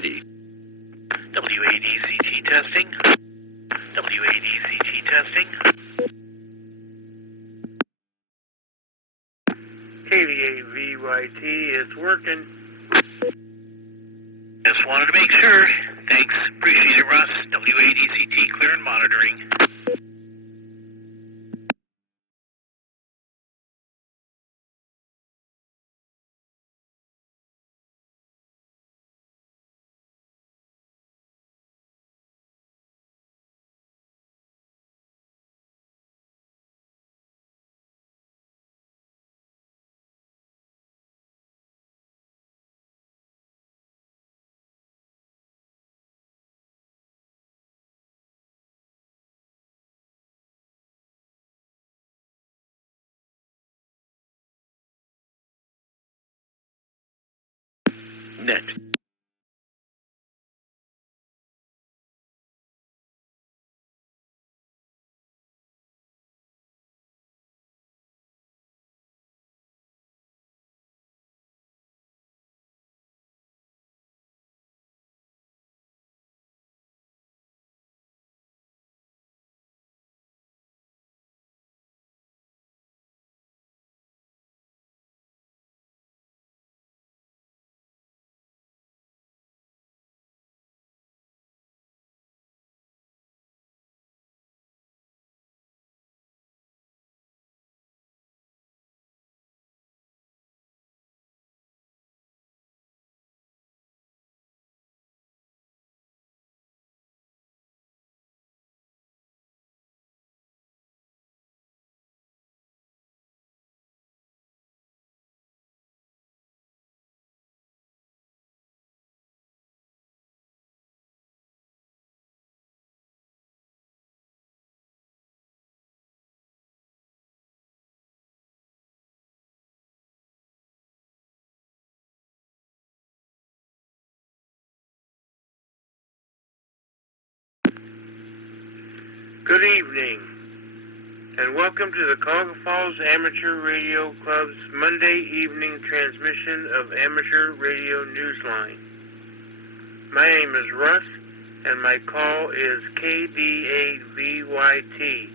ready. WADCT testing. WADCT testing. KVAVYT is working. Just wanted to make sure. Thanks. Appreciate it, Russ. WADCT clear and monitoring. Next. Good evening, and welcome to the Cuyahoga Falls Amateur Radio Club's Monday evening transmission of Amateur Radio Newsline. My name is Russ, and my call is KDAVYT.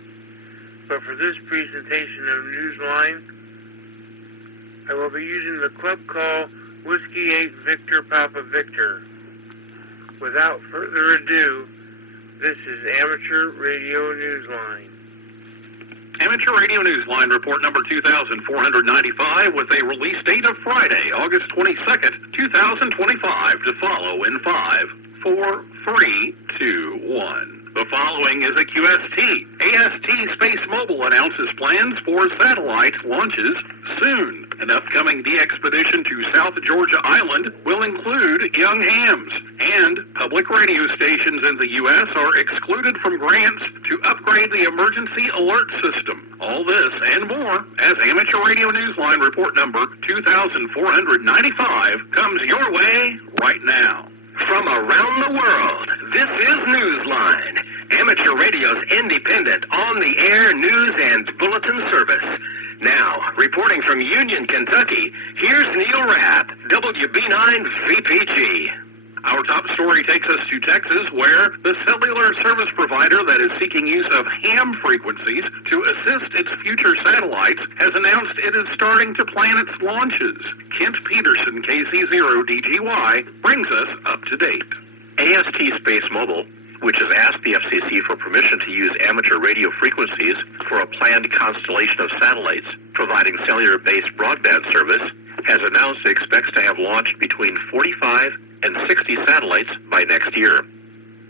But for this presentation of Newsline, I will be using the club call Whiskey 8 Victor Papa Victor. Without further ado, this is Amateur Radio Newsline. Amateur Radio Newsline report number 2495 with a release date of Friday, August 22nd, 2025 to follow in 5, 4, 3, 2, 1. The following is a QST. AST Space Mobile announces plans for satellite launches soon. An upcoming de-expedition to South Georgia Island will include young hams, and public radio stations in the U.S. are excluded from grants to upgrade the emergency alert system. All this and more as Amateur Radio Newsline report number 2495 comes your way right now. From around the world, this is Newsline, Amateur Radio's independent, on-the-air news and bulletin service. Now, reporting from Union, Kentucky, here's Neil Rapp, WB9VPG. Our top story takes us to Texas, where the cellular service provider that is seeking use of ham frequencies to assist its future satellites has announced it is starting to plan its launches. Kent Peterson, KC0DGY, brings us up to date. AST Space Mobile, which has asked the FCC for permission to use amateur radio frequencies for a planned constellation of satellites providing cellular-based broadband service, has announced it expects to have launched between 45 and 60 satellites by next year.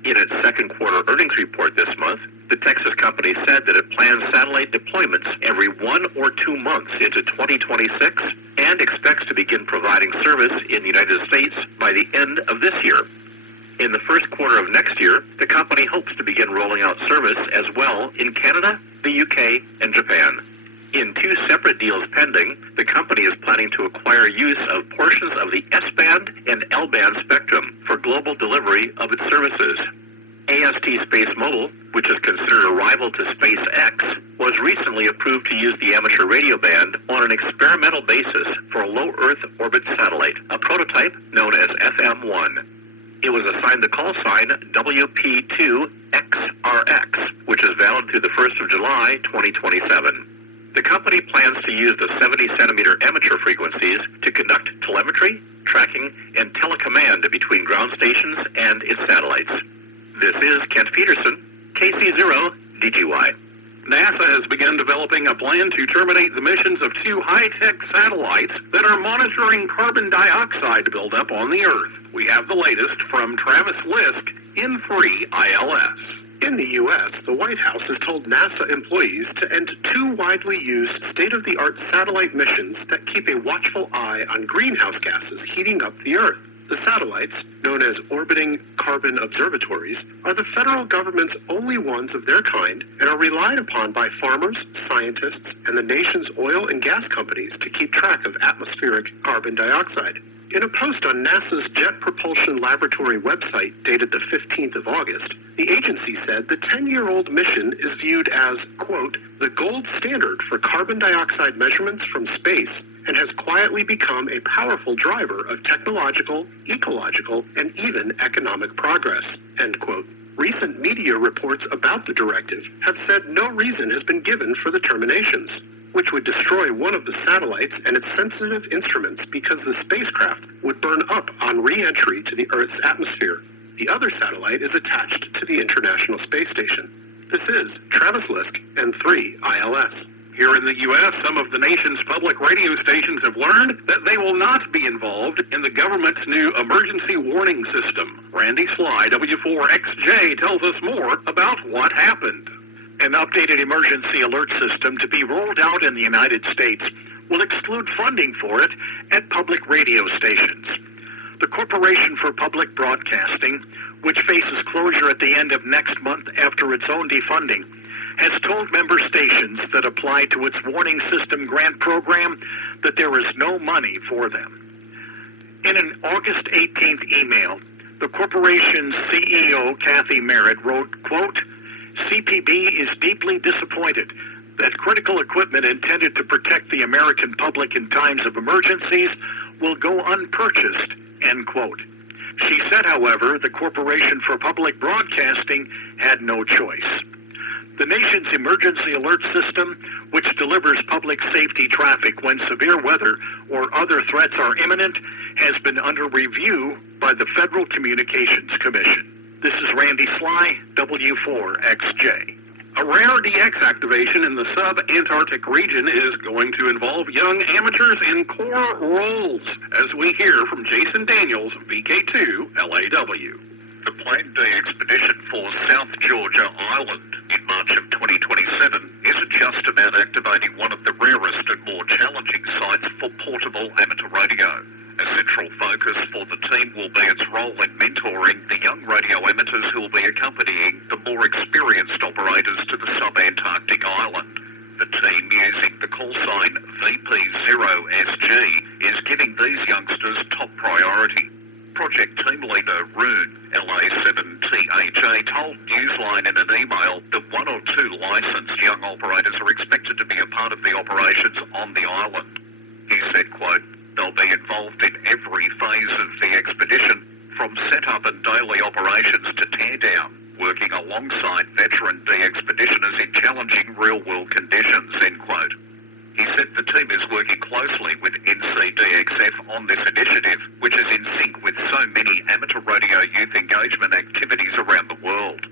In its second quarter earnings report this month, the Texas company said that it plans satellite deployments every 1 or 2 months into 2026 and expects to begin providing service in the United States by the end of this year. In the first quarter of next year, the company hopes to begin rolling out service as well in Canada, the UK, and Japan. In 2 separate deals pending, the company is planning to acquire use of portions of the S-band and L-band spectrum for global delivery of its services. AST Space Mobile, which is considered a rival to SpaceX, was recently approved to use the amateur radio band on an experimental basis for a low Earth orbit satellite, a prototype known as FM-1. It was assigned the call sign WP2XRX, which is valid through the 1st of July, 2027. The company plans to use the 70-centimeter amateur frequencies to conduct telemetry, tracking, and telecommand between ground stations and its satellites. This is Kent Peterson, KC0DGY. NASA has begun developing a plan to terminate the missions of 2 high-tech satellites that are monitoring carbon dioxide buildup on the Earth. We have the latest from Travis Lisk in 3 ILS. In the U.S., the White House has told NASA employees to end 2 widely used state-of-the-art satellite missions that keep a watchful eye on greenhouse gases heating up the Earth. The satellites, known as orbiting carbon observatories, are the federal government's only ones of their kind and are relied upon by farmers, scientists, and the nation's oil and gas companies to keep track of atmospheric carbon dioxide. In a post on NASA's Jet Propulsion Laboratory website dated the 15th of August, the agency said the 10-year-old mission is viewed as, quote, the gold standard for carbon dioxide measurements from space and has quietly become a powerful driver of technological, ecological, and even economic progress, end quote. Recent media reports about the directive have said no reason has been given for the terminations, which would destroy one of the satellites and its sensitive instruments because the spacecraft would burn up on re-entry to the Earth's atmosphere. The other satellite is attached to the International Space Station. This is Travis Lisk, N3 ILS. Here in the U.S., some of the nation's public radio stations have learned that they will not be involved in the government's new emergency warning system. Randy Sly, W4XJ, tells us more about what happened. An updated emergency alert system to be rolled out in the United States will exclude funding for it at public radio stations. The Corporation for Public Broadcasting, which faces closure at the end of next month after its own defunding, has told member stations that apply to its warning system grant program that there is no money for them. In an August 18th email, the corporation's CEO, Kathy Merritt, wrote, quote, CPB is deeply disappointed that critical equipment intended to protect the American public in times of emergencies will go unpurchased, end quote. She said, however, the Corporation for Public Broadcasting had no choice. The nation's emergency alert system, which delivers public safety traffic when severe weather or other threats are imminent, has been under review by the Federal Communications Commission. This is Randy Sly, W4XJ. A rare DX activation in the sub-Antarctic region is going to involve young amateurs in core roles, as we hear from Jason Daniels, VK2 LAW. The planned day expedition for South Georgia Island in March of 2027 isn't just about activating one of the rarest and more challenging sites for portable amateur radio. A central focus for the team will be its role in mentoring the young radio amateurs who will be accompanying the more experienced operators to the sub-Antarctic island. The team, using the call sign VP0SG, is giving these youngsters top priority. Project team leader Rune, LA7THA, told Newsline in an email that 1 or 2 licensed young operators are expected to be a part of the operations on the island. He said, quote, they'll be involved in every phase of the expedition, from setup and daily operations to tear down, working alongside veteran de-expeditioners in challenging real-world conditions, end quote. He said the team is working closely with NCDXF on this initiative, which is in sync with so many amateur radio youth engagement activities around the world.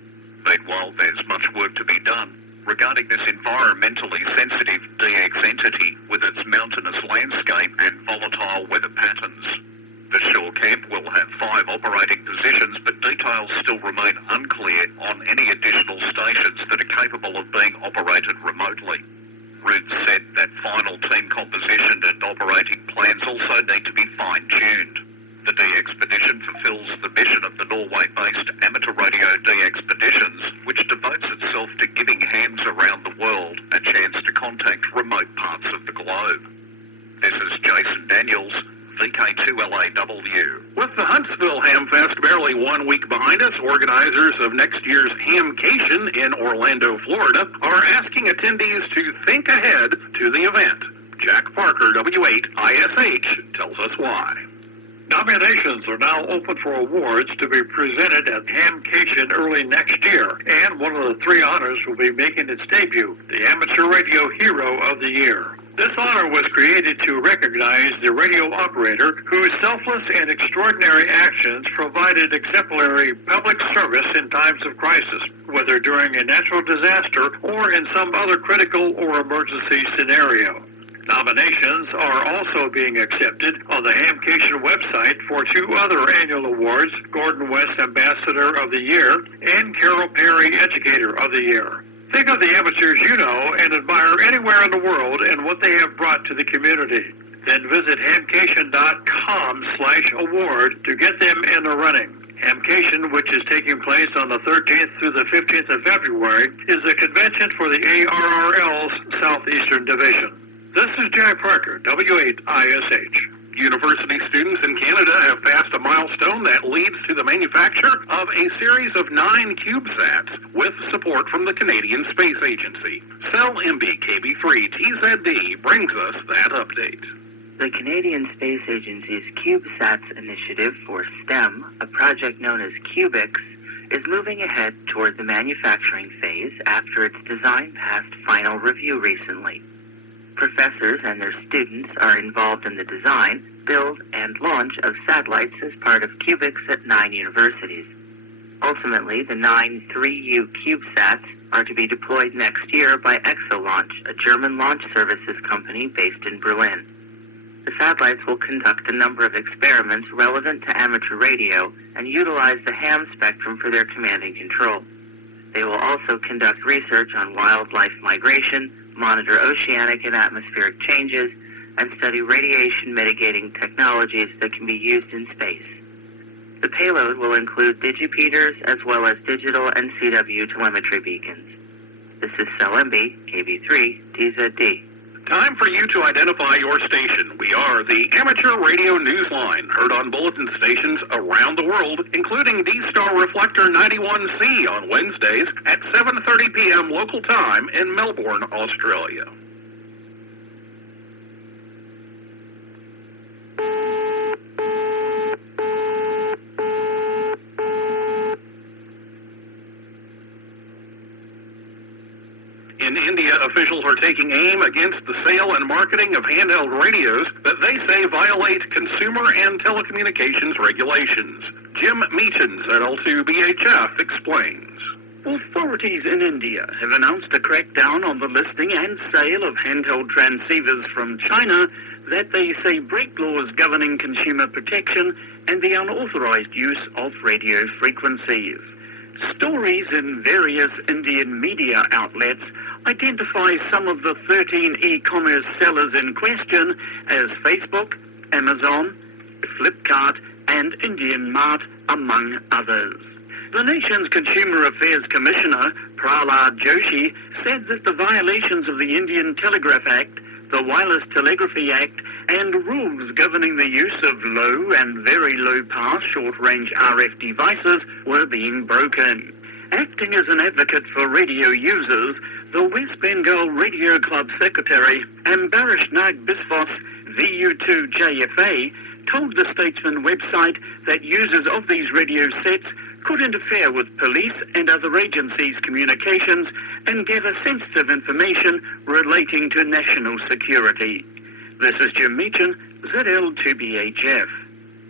Meanwhile, there's much work to be done regarding this environmentally sensitive DX entity with its mountainous landscape and volatile weather patterns. The shore camp will have 5 operating positions, but details still remain unclear on any additional stations that are capable of being operated remotely. Ruth said that final team composition and operating plans also need to be fine-tuned. The D-Expedition fulfills the mission of the Norway-based amateur radio D-Expeditions, which devotes itself to giving hams around the world a chance to contact remote parts of the globe. This is Jason Daniels, VK2LAW. With the Huntsville Hamfest barely 1 week behind us, organizers of next year's Hamcation in Orlando, Florida, are asking attendees to think ahead to the event. Jack Parker, W8ISH, tells us why. Nominations are now open for awards to be presented at Hamcation early next year, and one of the three honors will be making its debut, the Amateur Radio Hero of the Year. This honor was created to recognize the radio operator whose selfless and extraordinary actions provided exemplary public service in times of crisis, whether during a natural disaster or in some other critical or emergency scenario. Nominations are also being accepted on the Hamcation website for two other annual awards, Gordon West Ambassador of the Year and Carol Perry Educator of the Year. Think of the amateurs you know and admire anywhere in the world and what they have brought to the community. Then visit hamcation.com/award to get them in the running. Hamcation, which is taking place on the 13th through the 15th of February, is a convention for the ARRL's Southeastern Division. This is Jack Parker, W8ISH. University students in Canada have passed a milestone that leads to the manufacture of a series of 9 CubeSats with support from the Canadian Space Agency. Cell MB-KB3-TZD brings us that update. The Canadian Space Agency's CubeSats initiative for STEM, a project known as Cubics, is moving ahead toward the manufacturing phase after its design passed final review recently. Professors and their students are involved in the design, build, and launch of satellites as part of Cubics at 9 universities. Ultimately, the 9 3U CubeSats are to be deployed next year by ExoLaunch, a German launch services company based in Berlin. The satellites will conduct a number of experiments relevant to amateur radio and utilize the ham spectrum for their command and control. They will also conduct research on wildlife migration, monitor oceanic and atmospheric changes, and study radiation mitigating technologies that can be used in space. The payload will include digipeaters as well as digital and CW telemetry beacons. This is Cell MB-KB3-TZD. Time for you to identify your station. We are the Amateur Radio Newsline, heard on bulletin stations around the world, including D-Star Reflector 91C on Wednesdays at 7:30 p.m. local time in Melbourne, Australia. In India, officials are taking aim against the sale and marketing of handheld radios that they say violate consumer and telecommunications regulations. Jim Meachins at L2BHF explains. Authorities in India have announced a crackdown on the listing and sale of handheld transceivers from China that they say break laws governing consumer protection and the unauthorized use of radio frequencies. Stories in various Indian media outlets identify some of the 13 e-commerce sellers in question as Facebook, Amazon, Flipkart, and Indian Mart, among others. The nation's Consumer Affairs Commissioner, Prahlad Joshi, said that the violations of the Indian Telegraph Act, the Wireless Telegraphy Act, and rules governing the use of low and very low-pass short-range RF devices were being broken. Acting as an advocate for radio users, the West Bengal Radio Club Secretary, Ambarish Nag Biswas, VU2JFA, told the Statesman website that users of these radio sets could interfere with police and other agencies' communications and gather sensitive information relating to national security. This is Jim Meachin, ZL2BHF.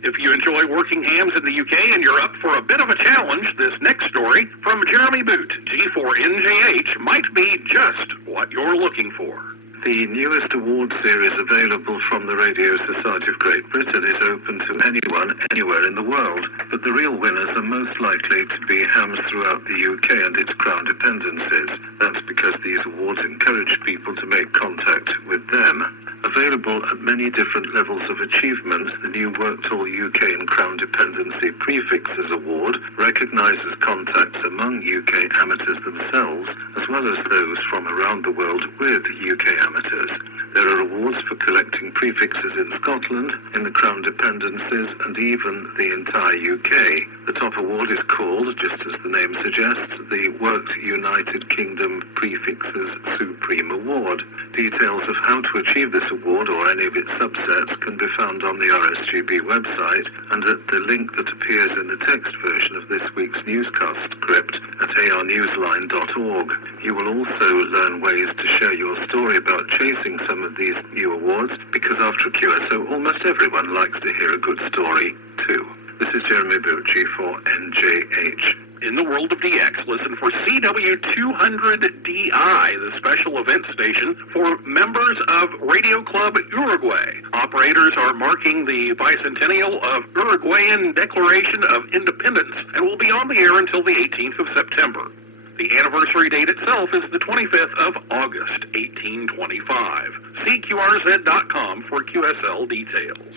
If you enjoy working hams in the UK and you're up for a bit of a challenge, this next story from Jeremy Boot, G4NJH, might be just what you're looking for. The newest award series available from the Radio Society of Great Britain is open to anyone, anywhere in the world, but the real winners are most likely to be hams throughout the UK and its crown dependencies. That's because these awards encourage people to make contact with them. Available at many different levels of achievement, the new Worktool UK and Crown Dependency Prefixes Award recognises contacts among UK amateurs themselves, as well as those from around the world with UK amateurs. There are awards for collecting prefixes in Scotland, in the Crown Dependencies, and even the entire UK. The top award is called, just as the name suggests, the Worked United Kingdom Prefixes Supreme Award. Details of how to achieve this award or any of its subsets can be found on the RSGB website and at the link that appears in the text version of this week's newscast script at arnewsline.org. You will also learn ways to share your story about chasing some of these new awards, because after a QSO, almost everyone likes to hear a good story, too. This is Jeremy Bucci for NJH. In the world of DX, listen for CW200DI, the special event station for members of Radio Club Uruguay. Operators are marking the bicentennial of Uruguayan Declaration of Independence and will be on the air until the 18th of September. The anniversary date itself is the 25th of August, 1825. See QRZ.com for QSL details.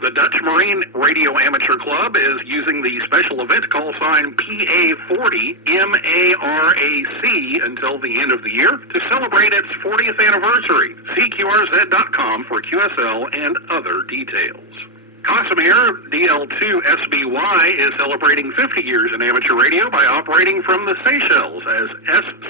The Dutch Marine Radio Amateur Club is using the special event call sign PA40 MARAC until the end of the year to celebrate its 40th anniversary. See QRZ.com for QSL and other details. Casimir DL2 SBY is celebrating 50 years in amateur radio by operating from the Seychelles as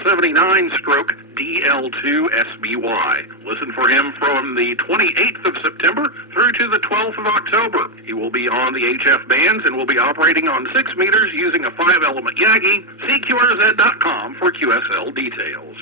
S79-DL2 SBY. Listen for him from the 28th of September through to the 12th of October. He will be on the HF bands and will be operating on 6 meters using a 5-element Yagi. See QRZ.com for QSL details.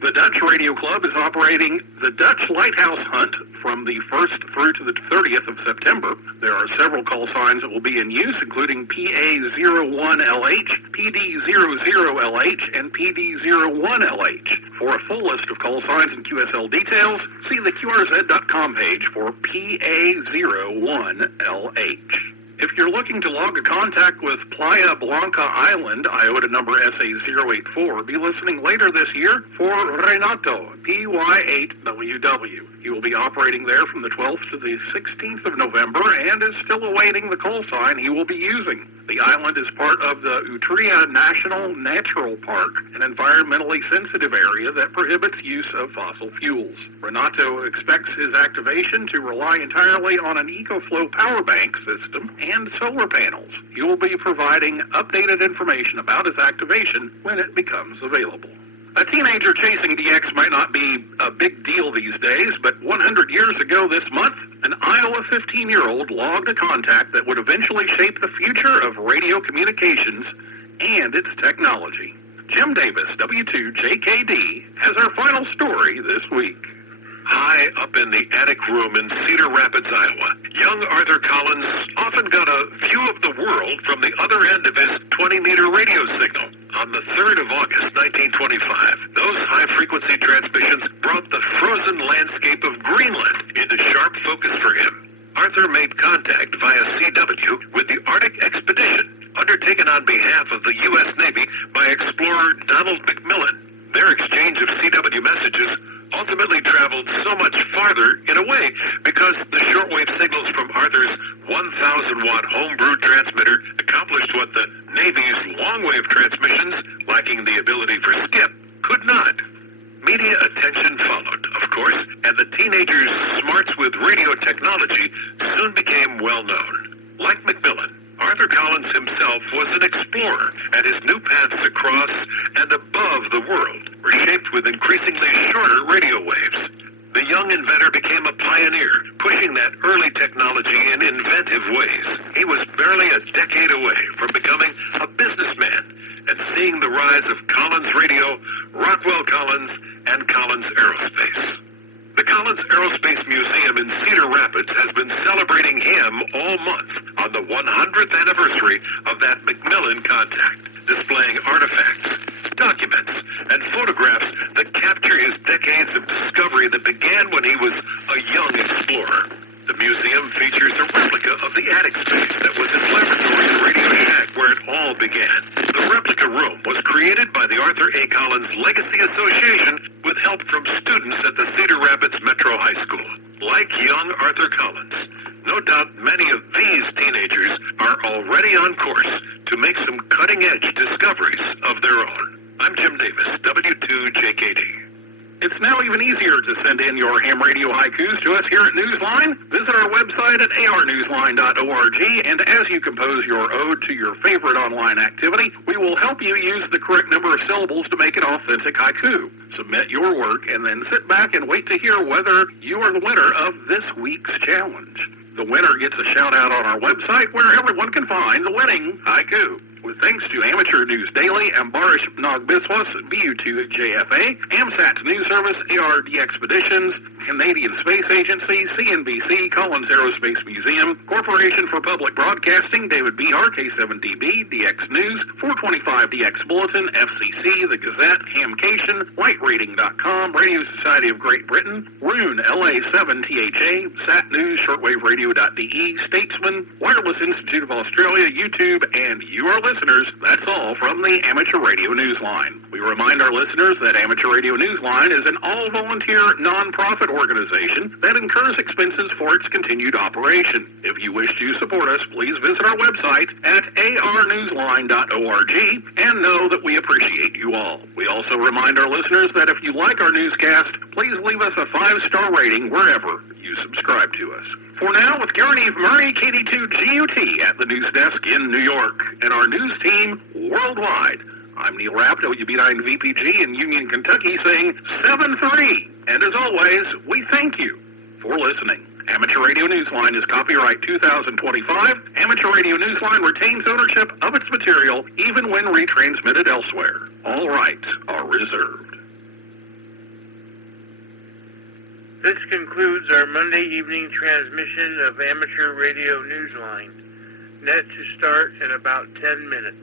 The Dutch Radio Club is operating the Dutch Lighthouse Hunt from the 1st through to the 30th of September. There are several call signs that will be in use, including PA01LH, PD00LH, and PD01LH. For a full list of call signs and QSL details, see the QRZ.com page for PA01LH. If you're looking to log a contact with Playa Blanca Island, IOTA number SA084, be listening later this year for Renato, PY8WW. He will be operating there from the 12th to the 16th of November and is still awaiting the call sign he will be using. The island is part of the Utria National Natural Park, an environmentally sensitive area that prohibits use of fossil fuels. Renato expects his activation to rely entirely on an EcoFlow power bank system and solar panels. He will be providing updated information about his activation when it becomes available. A teenager chasing DX might not be a big deal these days, but 100 years ago this month, an Iowa 15-year-old logged a contact that would eventually shape the future of radio communications and its technology. Jim Davis, W2JKD, has our final story this week. High up in the attic room in Cedar Rapids, Iowa, young Arthur Collins often got a view of the world from the other end of his 20-meter radio signal. On the 3rd of August, 1925, those high-frequency transmissions brought the frozen landscape of Greenland into sharp focus for him. Arthur made contact via CW with the Arctic Expedition, undertaken on behalf of the U.S. Navy by explorer Donald McMillan. Their exchange of CW messages ultimately traveled so much farther, in a way, because the shortwave signals from Arthur's 1,000-watt homebrewed transmitter accomplished what the Navy's longwave transmissions, lacking the ability for skip, could not. Media attention followed, of course, and the teenager's smarts with radio technology soon became well known. Like Macmillan, Arthur Collins himself was an explorer, and his new paths across and above the world were shaped with increasingly shorter radio waves. The young inventor became a pioneer, pushing that early technology in inventive ways. He was barely a decade away from becoming a businessman and seeing the rise of Collins Radio, Rockwell Collins, and Collins Aerospace. The Collins Aerospace Museum in Cedar Rapids has been celebrating him all month on the 100th anniversary of that Macmillan contact, displaying artifacts, documents, and photographs that capture his decades of discovery that began when he was a young explorer. The museum features a replica of the attic space that was his laboratory at Radio Shack, where it all began. The replica room was created by the Arthur A. Collins Legacy Association with help from students at the Cedar Rapids Metro High School. Like young Arthur Collins, no doubt many of these teenagers are already on course to make some cutting-edge discoveries of their own. I'm Jim Davis, W2JKD. It's It's now even easier to send in your ham radio haikus to us here at Newsline. Visit our website at arnewsline.org, and as you compose your ode to your favorite online activity, we will help you use the correct number of syllables to make an authentic haiku. Submit your work and then sit back and wait to hear whether you are the winner of this week's challenge. The winner gets a shout-out on our website where everyone can find the winning haiku. With thanks to Amateur News Daily, Ambarish Nagbiswas, BU2JFA, AMSAT's News Service, ARD Expeditions, Canadian Space Agency, CNBC, Collins Aerospace Museum, Corporation for Public Broadcasting, David B. RK7DB, DX News, 425DX Bulletin, FCC, The Gazette, Hamcation, LightRating.com, Radio Society of Great Britain, Rune, LA7THA, Sat News, ShortwaveRadio.de, Statesman, Wireless Institute of Australia, YouTube, and you are listeners. That's all from the Amateur Radio Newsline. We remind our listeners that Amateur Radio Newsline is an all-volunteer, non-profit organization that incurs expenses for its continued operation. If you wish to support us, please visit our website at arnewsline.org and know that we appreciate you all. We also remind our listeners that if you like our newscast, please leave us a 5-star rating wherever you subscribe to us. For now, with Gary Eve Murray, KD2GUT at the news desk in New York, and our news team worldwide, I'm Neil Rapp, WB9VPG in Union, Kentucky, saying 7-3. And as always, we thank you for listening. Amateur Radio Newsline is copyright 2025. Amateur Radio Newsline retains ownership of its material even when retransmitted elsewhere. All rights are reserved. This concludes our Monday evening transmission of Amateur Radio Newsline. Net to start in about 10 minutes.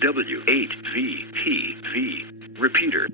W8VTV. Repeater.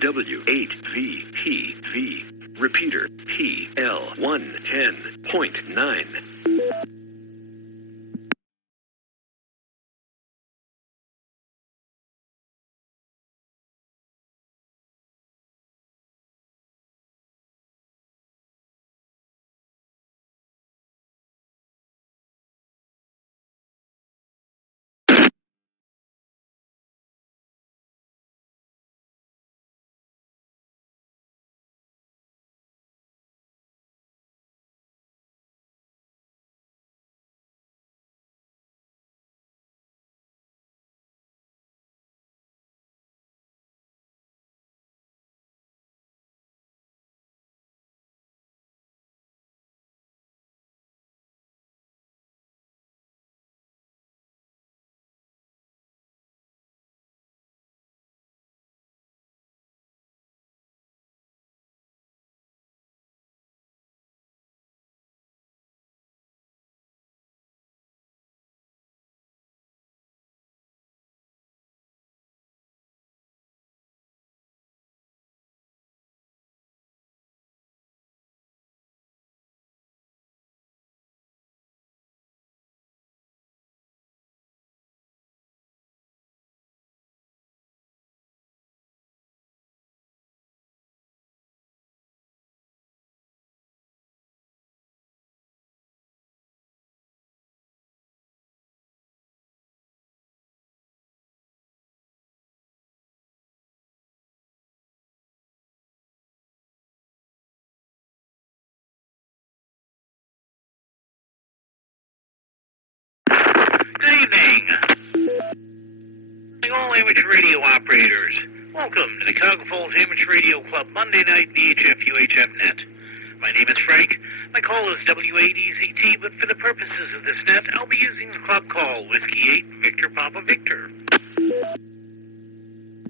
W8VTV. Repeater. TL110.9. Good evening. All amateur radio operators. Welcome to the Cuyahoga Falls Amateur Radio Club Monday night VHF UHF net. My name is Frank. My call is W8EZT, but for the purposes of this net, I'll be using the club call Whiskey 8 Victor Papa Victor.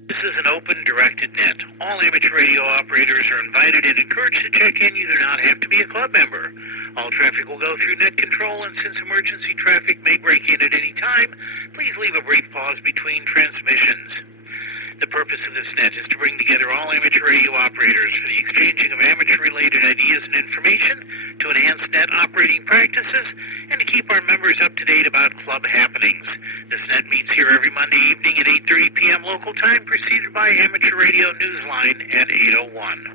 This is an open, directed net. All amateur radio operators are invited and encouraged to check in. You do not have to be a club member. All traffic will go through net control, and since emergency traffic may break in at any time, please leave a brief pause between transmissions. The purpose of this net is to bring together all amateur radio operators for the exchanging of amateur-related ideas and information to enhance net operating practices and to keep our members up to date about club happenings. This net meets here every Monday evening at 8:30 p.m. local time, preceded by Amateur Radio Newsline at 8:01.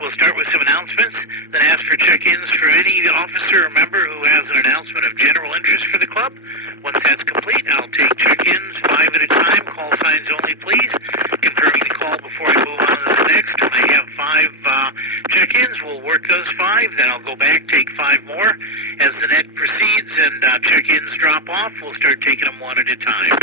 We'll start with some announcements, then ask for check-ins for any officer or member who has an announcement of general interest for the club. Once that's complete, I'll take check-ins 5 at a time, call signs only, please. Confirming the call before I move on to the next. When I have 5 check-ins, we'll work those 5, then I'll go back, take 5 more. As the net proceeds and check-ins drop off, we'll start taking them 1 at a time.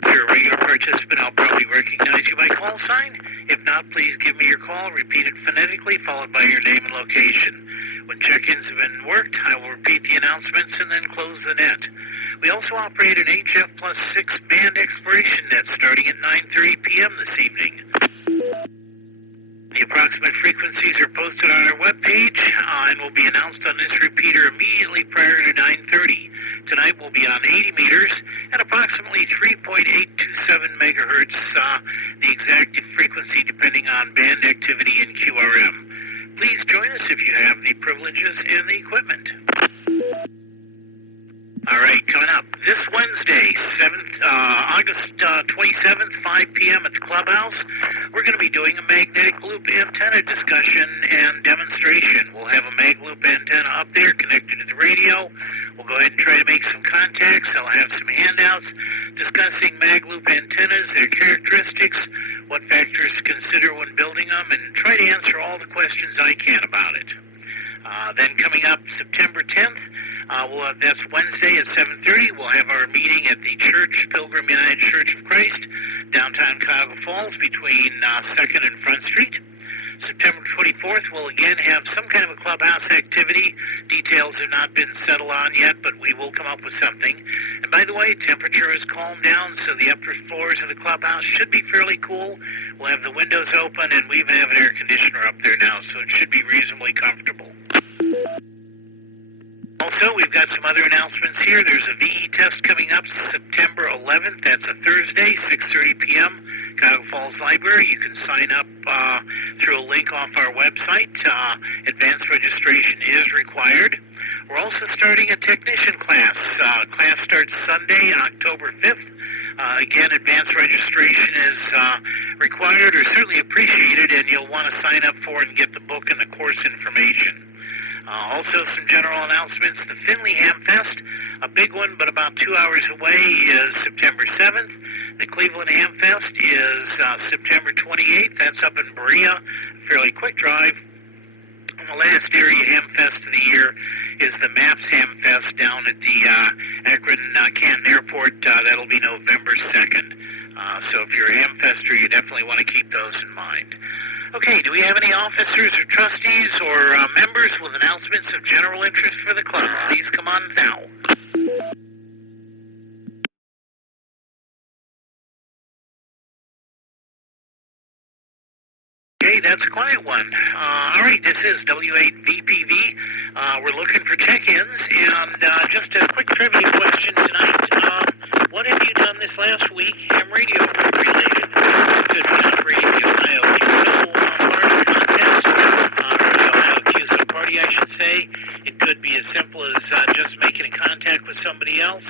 If you're a regular participant, I'll probably recognize you by call sign. If not, please give me your call, repeated phonetically, followed by your name and location. When check-ins have been worked, I will repeat the announcements and then close the net. We also operate an HF plus 6 band exploration net starting at 9:30 p.m. this evening. The approximate frequencies are posted on our webpage and will be announced on this repeater immediately prior to 9:30. Tonight we'll be on 80 meters at approximately 3.827 megahertz, the exact frequency depending on band activity and QRM. Please join us if you have the privileges and the equipment. All right, coming up this Wednesday, August 27th, 5 p.m. at the Clubhouse, we're going to be doing a magnetic loop antenna discussion and demonstration. We'll have a mag loop antenna up there connected to the radio. We'll go ahead and try to make some contacts. I'll have some handouts discussing mag loop antennas, their characteristics, what factors to consider when building them, and try to answer all the questions I can about it. Then coming up September 10th, that's Wednesday at 7:30. We'll have our meeting at the Church, Pilgrim United Church of Christ, downtown Cuyahoga Falls, between 2nd and Front Street. September 24th, we'll again have some kind of a clubhouse activity. Details have not been settled on yet, but we will come up with something. And by the way, temperature has calmed down, so the upper floors of the clubhouse should be fairly cool. We'll have the windows open, and we even have an air conditioner up there now, so it should be reasonably comfortable. Also, we've got some other announcements here. There's a VE test coming up September 11th. That's a Thursday, 6:30 p.m., Cuyahoga Falls Library. You can sign up through a link off our website. Advanced registration is required. We're also starting a technician class. Class starts Sunday, October 5th. Again, advanced registration is required or certainly appreciated, and you'll want to sign up for and get the book and the course information. Also, some general announcements. The Finley Ham Fest, a big one, but about 2 hours away, is September 7th. The Cleveland Ham Fest is September 28th. That's up in Berea, fairly quick drive. And the last area Ham Fest of the year is the MAPS Ham Fest down at the Akron-Canton Airport. That'll be November 2nd. So if you're a Ham Fester, you definitely want to keep those in mind. Okay, do we have any officers or trustees or members with announcements of general interest for the club? Please come on now. Okay, that's a quiet one. All right, this is W8VPV. We're looking for check-ins, and just a quick trivia question tonight. What have you done this last week, ham radio related? Could be on radio, Ohio QSO party, I should say. It could be as simple as just making a contact with somebody else,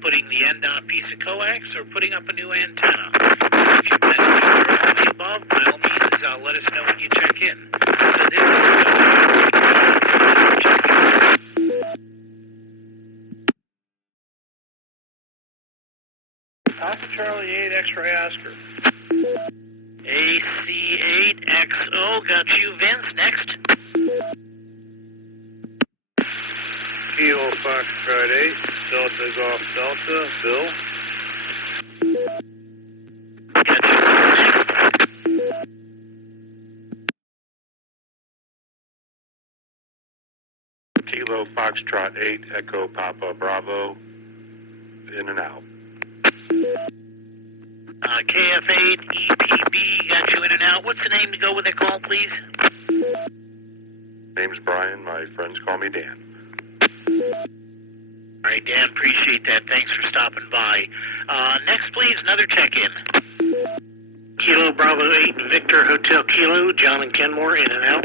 putting the end on a piece of coax, or putting up a new antenna. If you've been all of the above, by all means, let us know when you check in. So this is Alpha Charlie 8 X-ray Oscar. AC8XO, got you, Vince. Next. Kilo Foxtrot 8, Delta Golf Delta, Bill. Got you, next. Kilo Foxtrot 8, Echo Papa Bravo, in and out. KF8 EPB, got you in and out. What's the name to go with the call, please? Name's Brian. My friends call me Dan. All right, Dan, appreciate that. Thanks for stopping by. Next, please, another check-in. Kilo Bravo 8 Victor Hotel Kilo, John and Kenmore, in and out.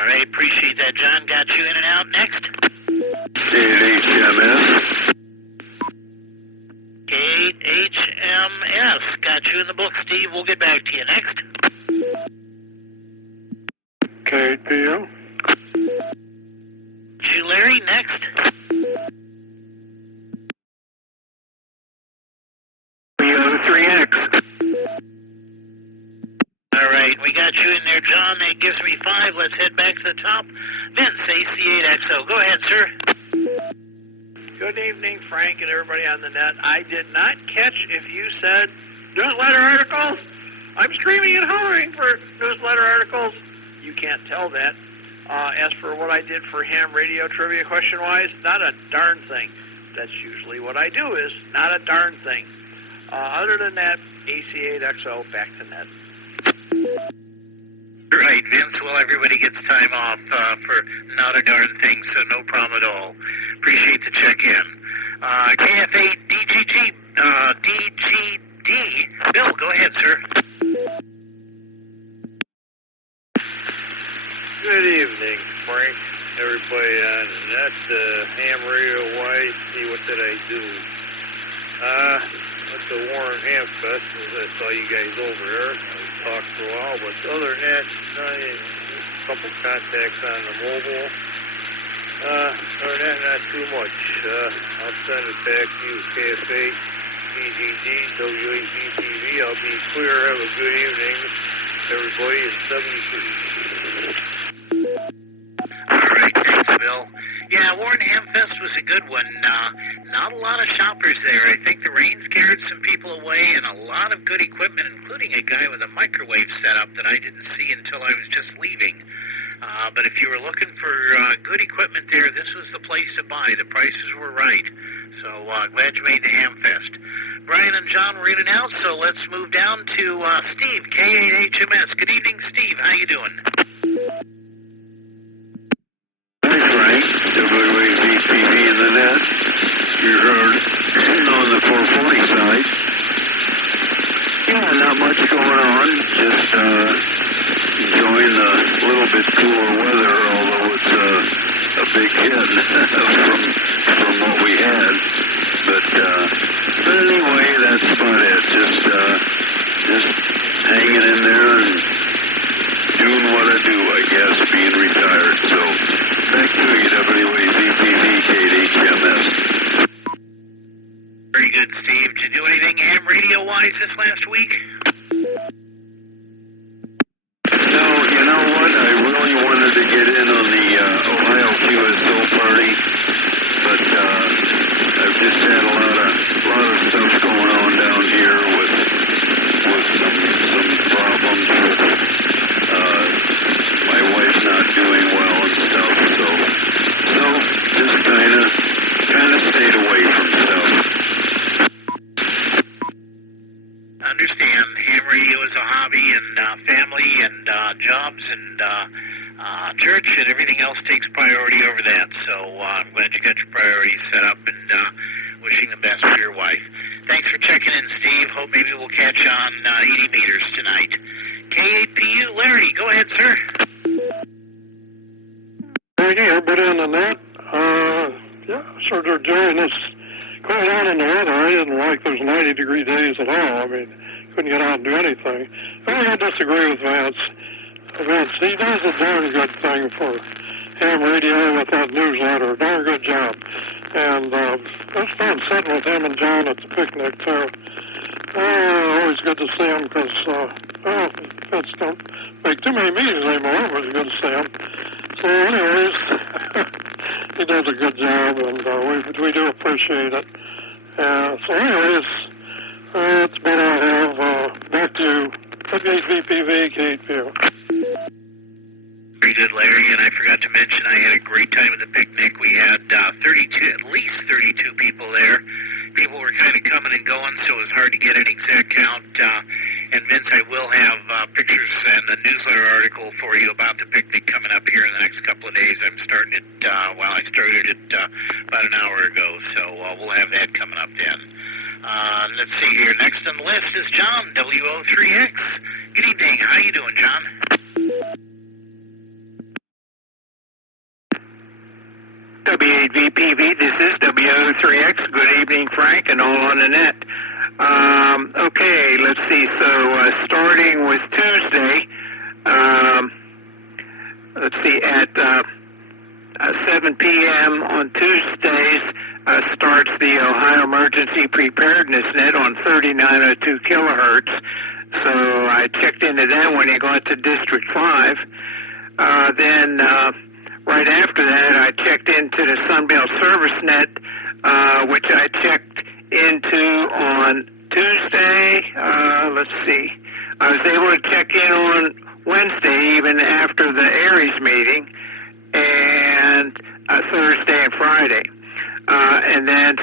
All right, appreciate that, John. Got you in and out. Next. HMS. HMS. Got you in the book, Steve. We'll get back to you. Next. KPO. You, Larry. Next. PO3X. All right, we got you in there, John. That gives me 5. Let's head back to the top. Vince, AC8XO. Go ahead, sir. Good evening, Frank, and everybody on the net. I did not catch if you said newsletter articles. I'm screaming and hollering for newsletter articles. You can't tell that. As for what I did for ham radio trivia question-wise, not a darn thing. That's usually what I do, is not a darn thing. Other than that, AC8XO, back to net. Right, Vince. Well, everybody gets time off for not a darn thing, so no problem at all. Appreciate the check-in. KFA DGD. Bill, go ahead, sir. Good evening, Frank. Everybody on that ham radio wise. See, what did I do? Went to Warren Ham Fest. I saw you guys over there. I talked for a while, but other than that, a couple contacts on the mobile. Other than that, not too much. I'll send it back to you, KFA, DGD, W8BTV. I'll be clear. Have a good evening, everybody. It's 73. All right, thanks, Bill. Yeah, Warren Hamfest was a good one. Not a lot of shoppers there. I think the rain scared some people away, and a lot of good equipment, including a guy with a microwave setup that I didn't see until I was just leaving. But if you were looking for good equipment there, this was the place to buy. The prices were right. So glad you made the Hamfest. Brian and John were in and out, so let's move down to Steve, K8HMS. Good evening, Steve. How you doing? WAVTV in the net. You heard on the 440 side. Yeah, not much going on. Just enjoying the little bit cooler weather, although it's a big hit from what we had. But anyway, that's about it. Just hanging in there and doing what I do, I guess, being retired. So back to you, WAVTV, KHMS. Very good, Steve. Did you do anything ham radio-wise this last week? No, you know what? I really wanted to get in on the Ohio QSO party, but I've just had a lot of stuff going on down here with some problems with my wife's not doing well and stuff, so just kind of stayed away from stuff. Understand. Ham radio is a hobby, and family, and jobs, and church, and everything else takes priority over that. So I'm glad you got your priorities set up, and wishing the best for your wife. Thanks for checking in, Steve. Hope maybe we'll catch on 80 meters tonight. K8PU, Larry, go ahead, sir. Hey, everybody on the net. Yeah, sort of enjoying this. Going out in the weather, I didn't like those 90-degree days at all. I mean, couldn't get out and do anything. I disagree with Vance. He does a darn good thing for ham radio with that newsletter. Darn good job. And it was fun sitting with him and John at the picnic, too. Always good to see him because, Vince don't make too many meetings anymore, but it's good to see him. So anyways, he does a good job, and we do appreciate it. So anyways, that's about all I have. Back to you. WHVPV, KPO. Very good, Larry, and I forgot to mention I had a great time at the picnic. We had at least 32 people there. People were kind of coming and going, so it was hard to get an exact count. And Vince, I will have pictures and a newsletter article for you about the picnic coming up here in the next couple of days. I'm starting it, I started it about an hour ago, so we'll have that coming up then. Let's see here. Next on the list is John, WO3X. Good evening. How you doing, John? W8VPV, this is WO3X. Good evening, Frank, and all on the net. Okay, let's see. So starting with Tuesday, let's see, at 7 p.m. on Tuesdays starts the Ohio Emergency Preparedness Net on 3902 kilohertz. So I checked into that when it got to District 5. Then right after that, I checked into the Sunbelt Service Net, which I checked into on Tuesday. Let's see. I was able to check in on Wednesday, even after the Aries meeting, and Thursday and Friday. And then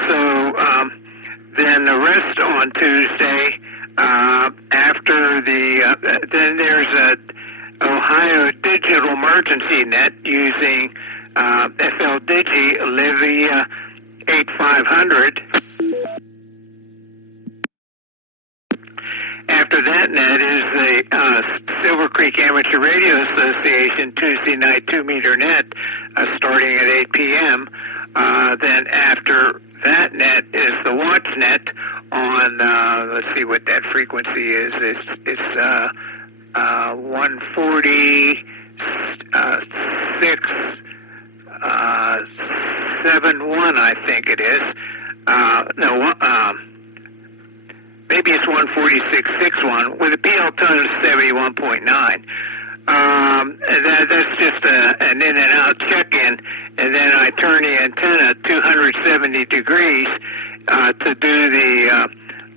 then the rest on Tuesday, after then there's a Ohio Digital Emergency Net using FL Digi Olivia 8500. After that net is the Silver Creek Amateur Radio Association Tuesday night 2-meter net starting at 8 p.m. Then after that net is the Watch net on, let's see what that frequency is. It's 146.71, I think it is. Maybe it's 146.61 with a PL tone of 71.9. That's just an in and out check-in, and then I turn the antenna 270 degrees to do the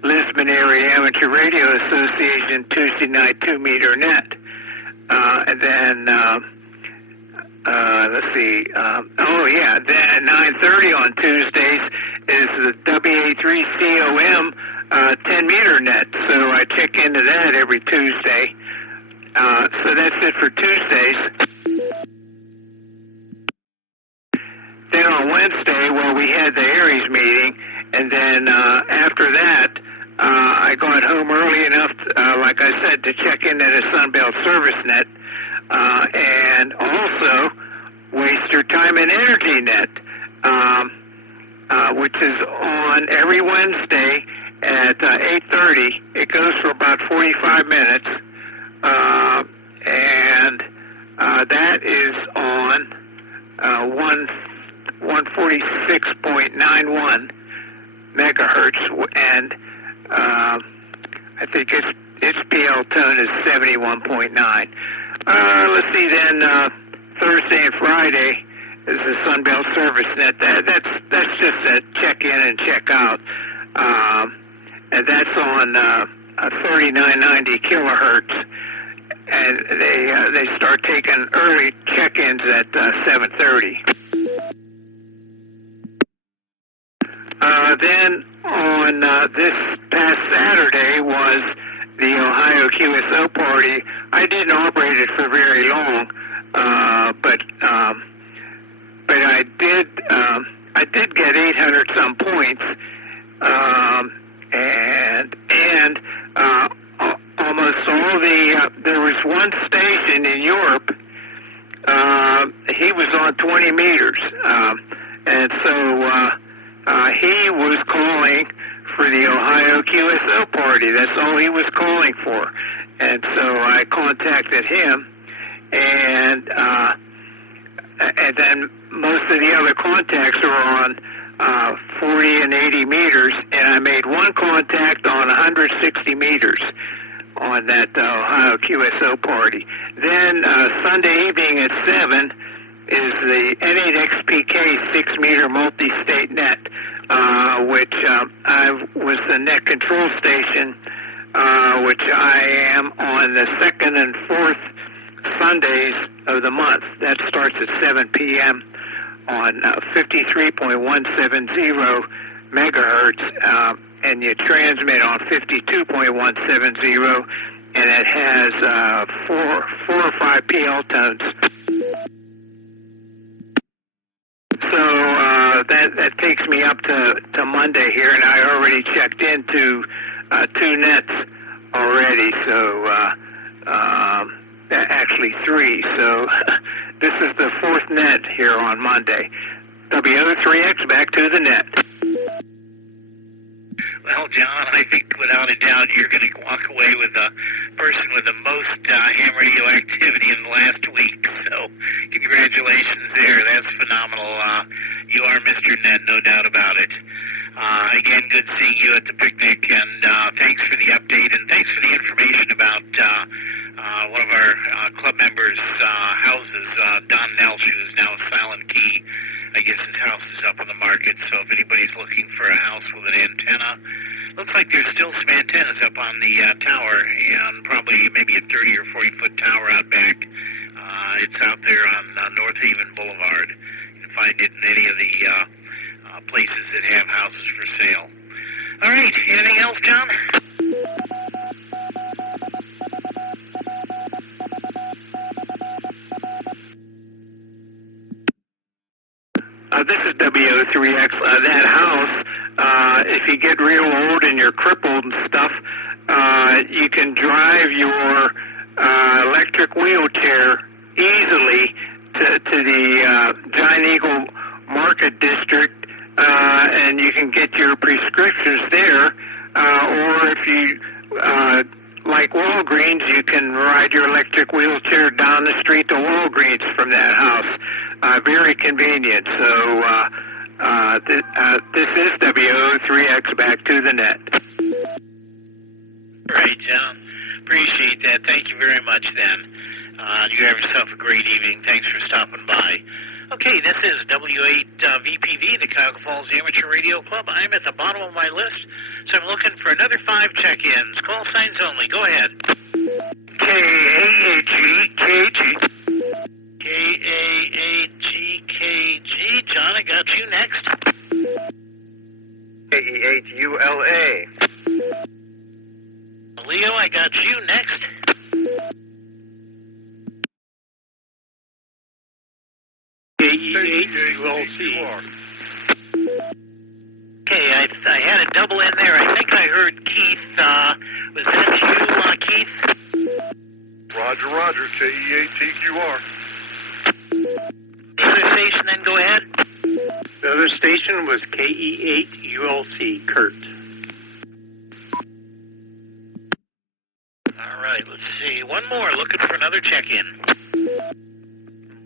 Lisbon Area Amateur Radio Association Tuesday night 2-meter net. And then, let's see, then at 9:30 on Tuesdays is the WA3COM 10-meter net. So I check into that every Tuesday. So that's it for Tuesdays. Then on Wednesday, we had the Aries meeting, and then after that, I got home early enough, like I said, to check into the Sunbelt Service Net, and also Waste Your Time and Energy Net, which is on every Wednesday at 8:30. It goes for about 45 minutes, and that is on 146.91 megahertz, and I think its PL tone is 71.9. Let's see, then Thursday and Friday is the Sunbelt Service Net. That's just a check in and check out, and that's on 3990 kilohertz, and they start taking early check-ins at 7:30. Then on this past Saturday was the Ohio QSO party. I didn't operate it for very long, but I did get 800 some points, and almost all there was one station in Europe. He was on 20 meters, and so he was calling for the Ohio QSO party. That's all he was calling for. And so I contacted him, and then most of the other contacts are on 40 and 80 meters, and I made one contact on 160 meters on that Ohio QSO party. Then Sunday evening at 7 is the N8XPK 6-meter multi-state net, which I was the net control station, which I am on the 2nd and 4th Sundays of the month. That starts at 7 p.m. on 53.170 megahertz, and you transmit on 52.170, and it has 4 or 5 PL tones. So that takes me up to Monday here, and I already checked into 2 nets already, so actually 3. So this is the 4th net here on Monday. WO3X back to the net. Well, John, I think without a doubt you're going to walk away with the person with the most ham radio activity in the last week. So congratulations there. That's phenomenal. You are Mr. Net, no doubt about it. Again, good seeing you at the picnic, and thanks for the update, and thanks for the information about one of our club members' houses, Don Nelsh, who is now a Silent Key. I guess his house is up on the market, so if anybody's looking for a house with an antenna, looks like there's still some antennas up on the tower, and probably maybe a 30 or 40-foot tower out back. It's out there on North Haven Boulevard. You can find it in any of the places that have houses for sale. All right, anything else, John? This is WO3X. That house, if you get real old and you're crippled and stuff, you can drive your electric wheelchair easily to the Giant Eagle Market District, and you can get your prescriptions there. Or if you like Walgreens, you can ride your electric wheelchair down the street to Walgreens from that house. Very convenient. So this is WO3X back to the net. Right, John. Appreciate that. Thank you very much, then. You have yourself a great evening. Thanks for stopping by. Okay, this is W8VPV, the Cuyahoga Falls Amateur Radio Club. I'm at the bottom of my list, so I'm looking for another 5 check-ins. Call signs only. Go ahead. KAAGKG. KAAGKG. John, I got you next. KE8ULA. Leo, I got you next. KE8ULC. Okay, I had a double in there. I think I heard Keith. Was that you, Keith? Roger, KE8TQR. The other station, then go ahead. The other station was KE8ULC, Kurt. All right, let's see. One more, looking for another check-in.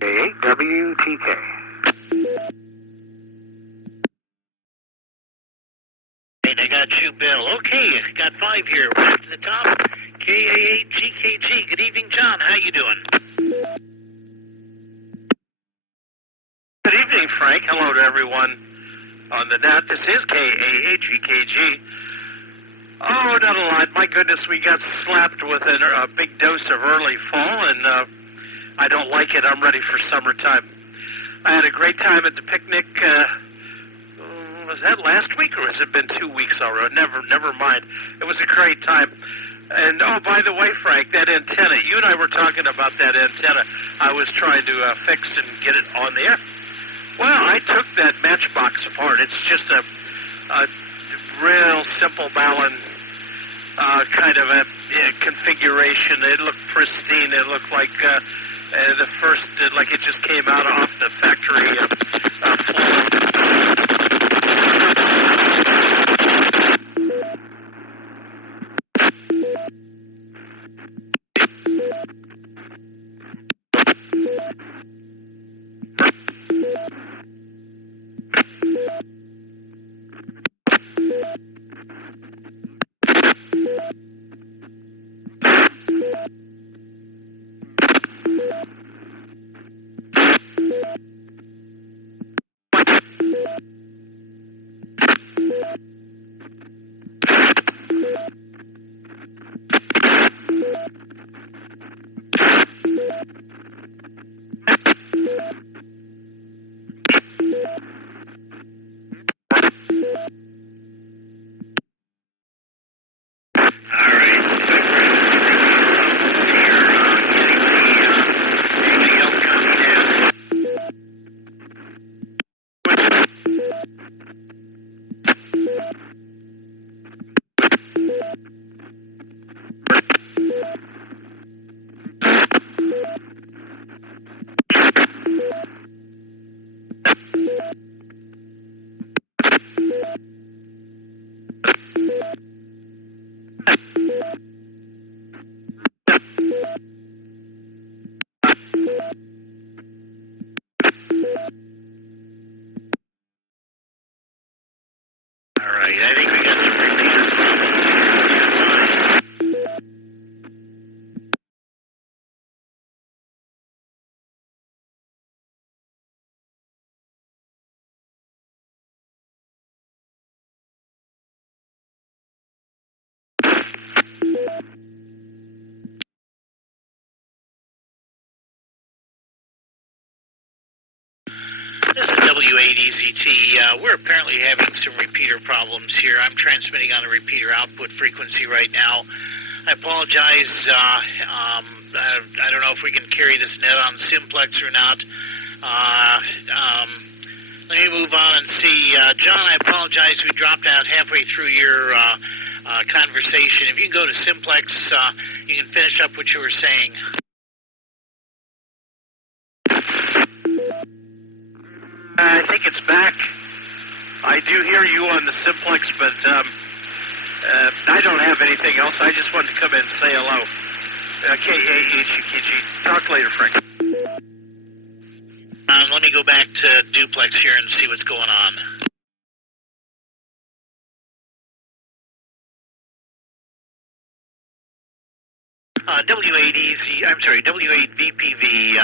KH-WTK. Right, I got you, Bill. Okay, I got 5 here. Right to the top. KA8GKG. Good evening, John. How you doing? Good evening, Frank. Hello to everyone on the net. This is KA8GKG. Oh, not a lot. My goodness, we got slapped with a big dose of early fall, and I don't like it. I'm ready for summertime. I had a great time at the picnic. Was that last week, or has it been 2 weeks already? Never mind. It was a great time. And, oh, by the way, Frank, that antenna, you and I were talking about that antenna. I was trying to fix and get it on there. Well, I took that matchbox apart. It's just a real simple Ballon kind of a configuration. It looked pristine. It looked like the first, like it just came out off the factory floor. right. I think we got some repeater problems here. This is W8EZT. We're apparently having some repeater problems here. I'm transmitting on a repeater output frequency right now. I apologize. I don't know if we can carry this net on simplex or not. Let me move on and see. John, I apologize. We dropped out halfway through your conversation. If you can go to simplex, you can finish up what you were saying. I think it's back. I do hear you on the simplex, but I don't have anything else. I just wanted to come in and say hello. KAHEKG. Talk later, Frank. Let me go back to duplex here and see what's going on. W8VPV.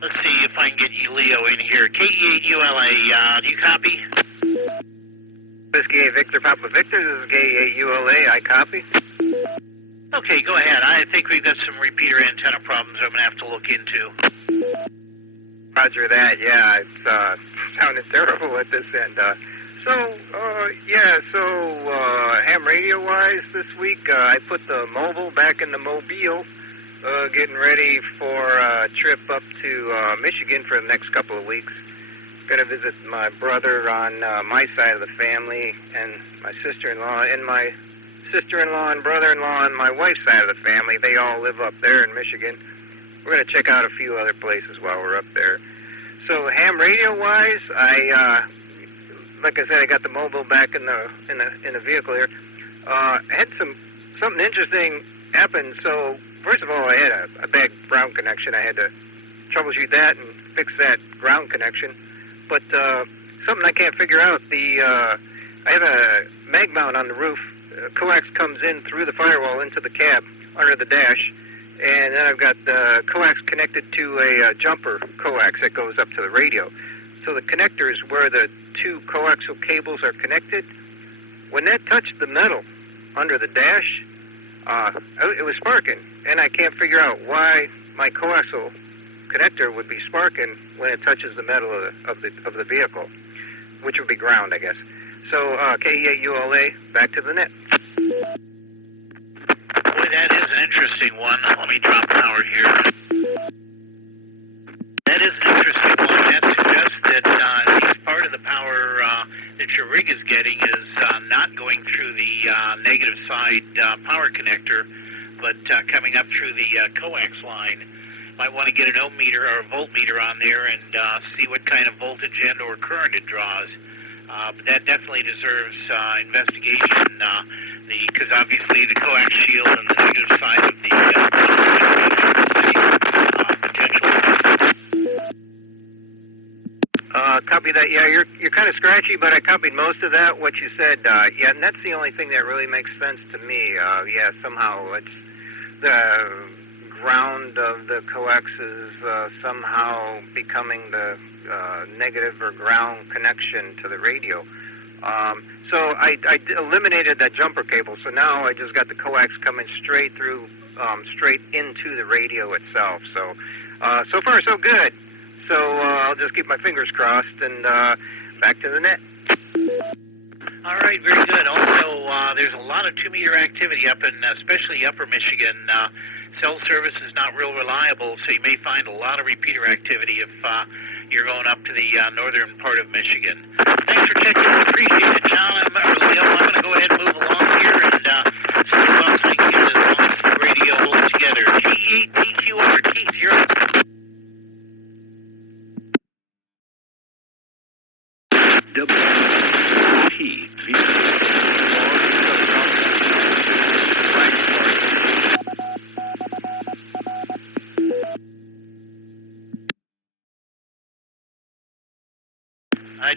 Let's see if I can get you Leo in here. KE8ULA, do you copy? Whiskey 8 Victor Papa Victor, this is KE8ULA, I copy. Okay, go ahead. I think we've got some repeater antenna problems I'm going to have to look into. Roger that, yeah, it's sounded terrible at this end. Ham radio-wise this week, I put the mobile back in the mobile, getting ready for a trip up to Michigan for the next couple of weeks. Going to visit my brother on my side of the family, and my sister-in-law, and my sister-in-law and brother-in-law on my wife's side of the family. They all live up there in Michigan. We're going to check out a few other places while we're up there. So ham radio-wise, like I said, I got the mobile back in the vehicle here. Had something interesting happen. So first of all, I had a bad ground connection. I had to troubleshoot that and fix that ground connection. But something I can't figure out. I have a mag mount on the roof. Coax comes in through the firewall into the cab under the dash. And then I've got the coax connected to a jumper coax that goes up to the radio. So the connectors where the two coaxial cables are connected, when that touched the metal under the dash, it was sparking. And I can't figure out why my coaxial connector would be sparking when it touches the metal of the vehicle, which would be ground, I guess. So KE8ULA, back to the net. Boy, that is an interesting one. Let me drop power here. That is an interesting one. That suggests that at least part of the power that your rig is getting is not going through the negative side power connector, but coming up through the coax line. Might want to get an ohm meter or a voltmeter on there and see what kind of voltage and or current it draws. But that definitely deserves investigation, because obviously the coax shield and the negative side of the potential. Copy that. Yeah, you're kind of scratchy, but I copied most of that, what you said. Yeah, and that's the only thing that really makes sense to me. Yeah, somehow it's the ground of the coax is somehow becoming the negative or ground connection to the radio. So I eliminated that jumper cable, so now I just got the coax coming straight through, straight into the radio itself. So so far so good. So I'll just keep my fingers crossed and back to the net. All right, very good. Also, there's a lot of 2-meter activity up in, especially Upper Michigan. Cell service is not real reliable, so you may find a lot of repeater activity if you're going up to the northern part of Michigan. Thanks for checking. Appreciate it, John. I'm going to go ahead and move along here and see who else we can get this on the radio together. T8PQR. Keith, you're up.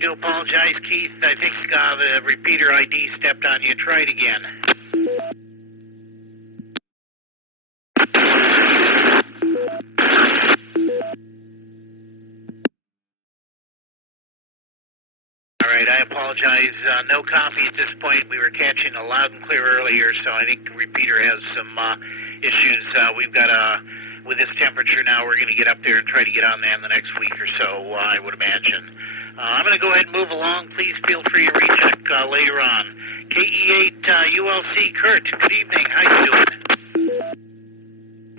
do apologize, Keith. I think the repeater ID stepped on you. Try it again. All right, I apologize. No copy at this point. We were catching a loud and clear earlier, so I think the repeater has some issues. We've got with this temperature now, we're going to get up there and try to get on that in the next week or so, I would imagine. I'm going to go ahead and move along. Please feel free to recheck later on. KE8 ULC, Kurt, good evening. How you doing?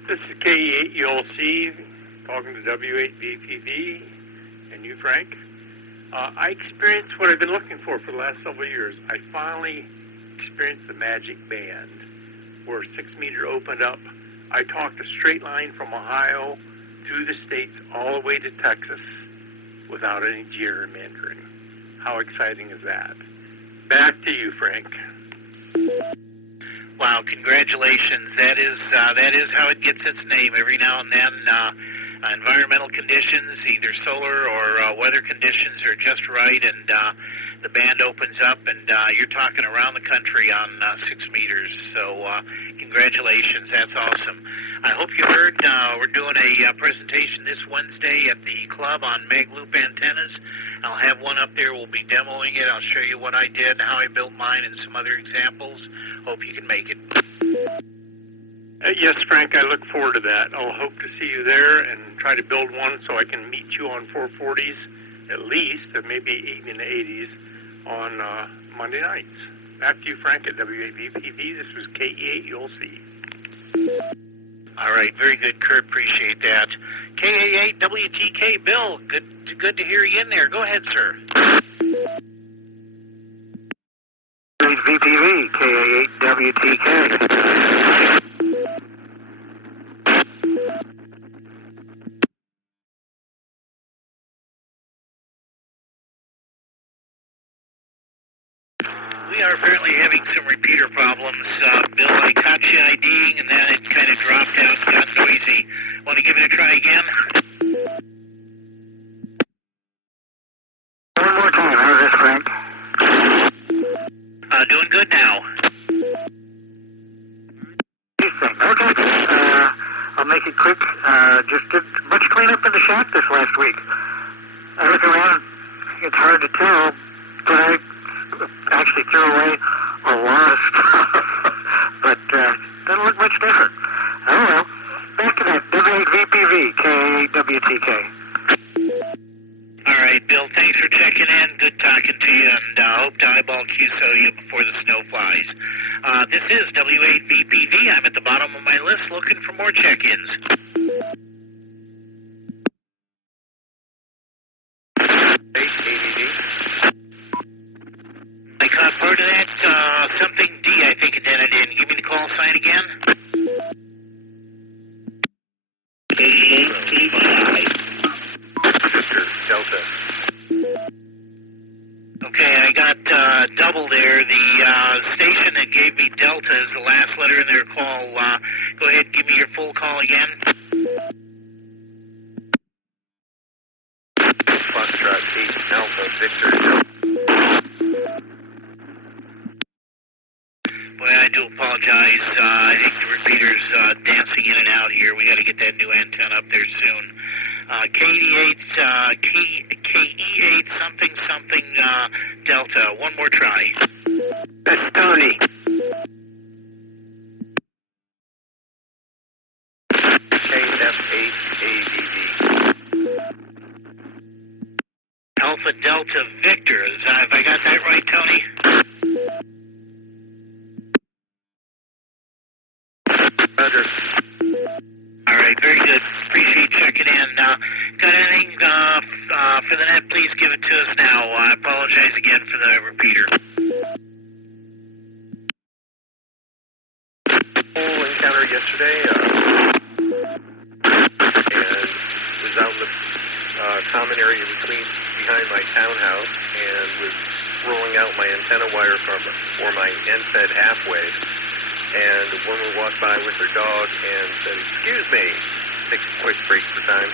This is KE8 ULC, talking to W8VPV, and you, Frank. I experienced what I've been looking for the last several years. I finally experienced the magic band, where 6 meter opened up. I talked a straight line from Ohio through the states all the way to Texas without any gerrymandering. How exciting is that? Back to you, Frank. Wow, congratulations. That is how it gets its name. Every now and then, environmental conditions, either solar or weather conditions, are just right, and the band opens up, and you're talking around the country on 6 meters. So congratulations. That's awesome. I hope you heard we're doing a presentation this Wednesday at the club on mag loop antennas. I'll have one up there. We'll be demoing it. I'll show you what I did, how I built mine, and some other examples. Hope you can make it. Yes, Frank, I look forward to that. I'll hope to see you there and try to build one so I can meet you on 440s at least, or maybe even the 80s on Monday nights. Back to you, Frank, at W8VPV. This was KE8, you'll see. All right, very good, Kurt. Appreciate that. KA8 WTK, Bill. Good to hear you in there. Go ahead, sir. VPV, KA8 WTK. We are apparently having some repeater problems. Bill, I caught you IDing, and then it kind of dropped out and got noisy. Want to give it a try again? One more time. How's this, Frank? Doing good now. Okay. I'll make it quick. Just did much cleanup in the shack this last week. I look around. It's hard to tell, but I actually threw away a lot of stuff. But doesn't look much different. Oh well. Back to that. W8VPV, KA8WTK. All right, Bill, thanks for checking in. Good talking to you, and hope to eyeball QSO you before the snow flies. This is W8VPV. I'm at the bottom of my list looking for more check-ins. I caught part of that. Something D, I think it ended in. Give me the call sign again. Delta. Okay, I got double there. The station that gave me Delta is the last letter in their call. Go ahead and give me your full call again. Foxtrot 8 Alpha Victor. Boy, I do apologize. I think the repeater's dancing in and out here. We got to get that new antenna up there soon. KE8 something Delta. One more try. That's Tony. KF8ADD. Alpha Delta Victor. Have I got that right, Tony? Roger. All right, very good. Appreciate checking in. Got anything for the net? Please give it to us now. I apologize again for the repeater. Full encounter yesterday, and was out in the common area behind my townhouse, and was rolling out my antenna wire for my end-fed half-wave. And a woman walked by with her dog and said, "Excuse me." Take a quick break for time.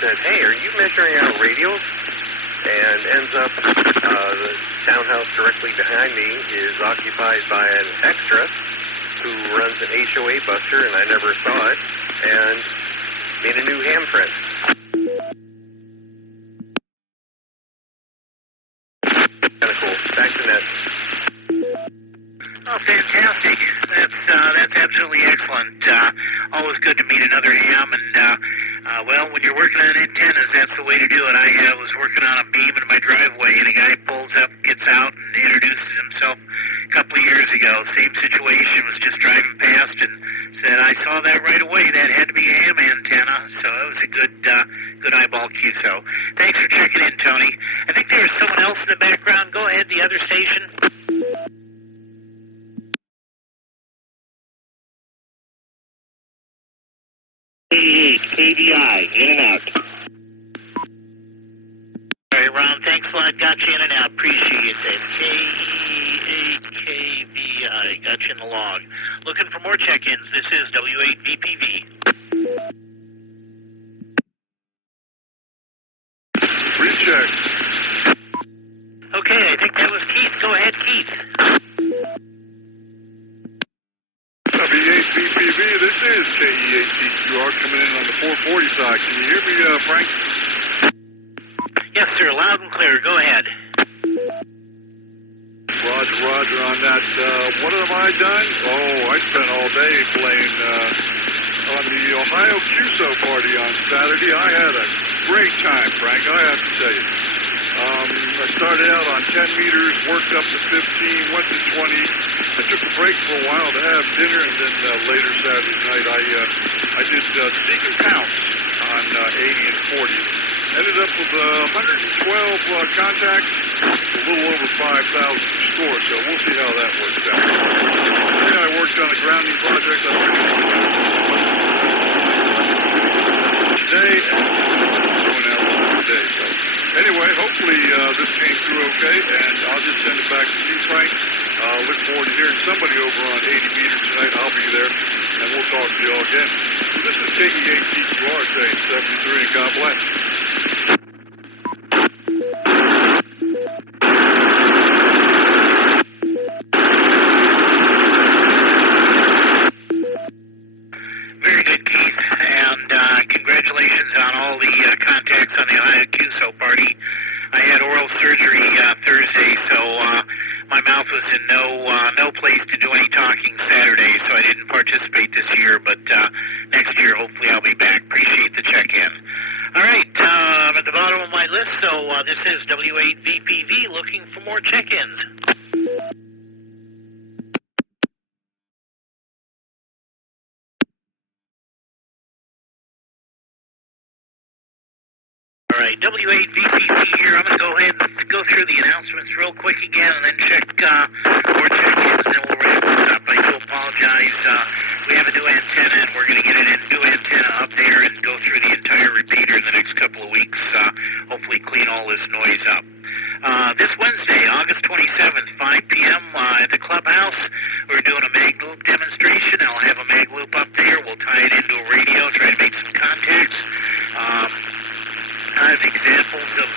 said, hey, are you measuring out radios? And ends up the townhouse directly behind me is occupied by an extra who runs an HOA buster, and I never saw it, and made a new ham friend. Kind of cool. Back to net. Oh, fantastic. That's absolutely excellent. Always good to meet another ham, and well, when you're working on antennas, that's the way to do it. I was working on a beam in my driveway, and a guy pulls up, gets out, and introduces himself a couple of years ago. Same situation, was just driving past and said, I saw that right away. That had to be a ham antenna, so it was a good eyeball QSO. Thanks for checking in, Tony. I think there's someone else in the background. Go ahead, the other station. KVI, in and out. All right, Ron, thanks a lot. Got you in and out. Appreciate that. KVI, got you in the log. Looking for more check-ins. This is W8VPV. Recheck. Okay, I think that was Keith. Go ahead, Keith. W8VPV, this is KE8TQR coming in on the 440 side. Can you hear me, Frank? Yes, sir. Loud and clear. Go ahead. Roger on that. What have I done? Oh, I spent all day playing on the Ohio QSO party on Saturday. I had a great time, Frank, I have to tell you. I started out on 10 meters, worked up to 15, went to 20. I took a break for a while to have dinner, and then later Saturday night I did seek and count on 80 and 40. Ended up with 112 contacts, a little over 5,000 to score, so we'll see how that works out. Then I worked on a grounding project today, and doing that today. So anyway, hopefully this came through okay, and I'll just send it back to you, Frank. Look forward to hearing somebody over on 80 meters tonight. I'll be there, and we'll talk to you all again. So this is KE8TQR saying 73, and God bless. Very good, Keith, and congratulations on all the contacts on the Ohio QSO party. I had oral surgery Thursday, so my mouth was in no place to do any talking Saturday, so I didn't participate this year, but next year, hopefully I'll be back. Appreciate the check-in. All right, I'm at the bottom of my list, so this is W8VPV looking for more check-ins. All right, W8VPV here. I'm going to go ahead and go through the announcements real quick again and then check more check-ins, and then we'll wrap this up. I do apologize. We have a new antenna, and we're going to get a new antenna up there and go through the entire repeater in the next couple of weeks, hopefully clean all this noise up. This Wednesday, August 27th, 5 p.m. At the clubhouse, we're doing a mag loop demonstration. I'll have a mag loop up there. We'll tie it into a radio, try to make some contacts. I have examples of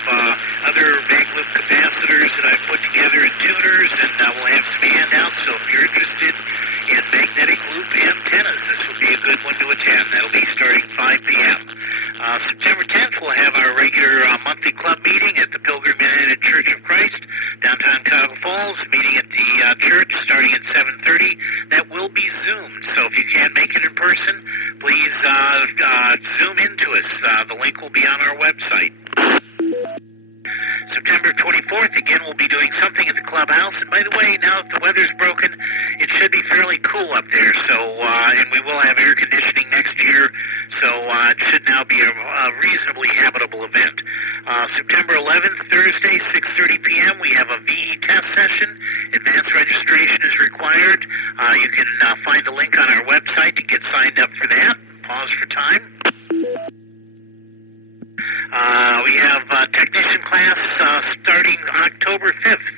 other mag loop capacitors that I've put together and tuners, and we'll have some handouts. So if you're interested in magnetic loop antennas, this will be a good one to attend. That'll be starting 5 p.m. September 10th, we'll have our regular monthly club meeting at the Pilgrim United Church of Christ, downtown Cuyahoga Falls, meeting at the church starting at 7:30. That will be Zoomed, so if you can't make it in person, please Zoom into us. The link will be on our website. September 24th, again, we'll be doing something at the clubhouse. And by the way, now that the weather's broken, it should be fairly cool up there. So, and we will have air conditioning next year, so it should now be a reasonably habitable event. September 11th, Thursday, 6:30 p.m., we have a VE test session. Advanced registration is required. You can find a link on our website to get signed up for that. Pause for time. We have technician class starting October 5th.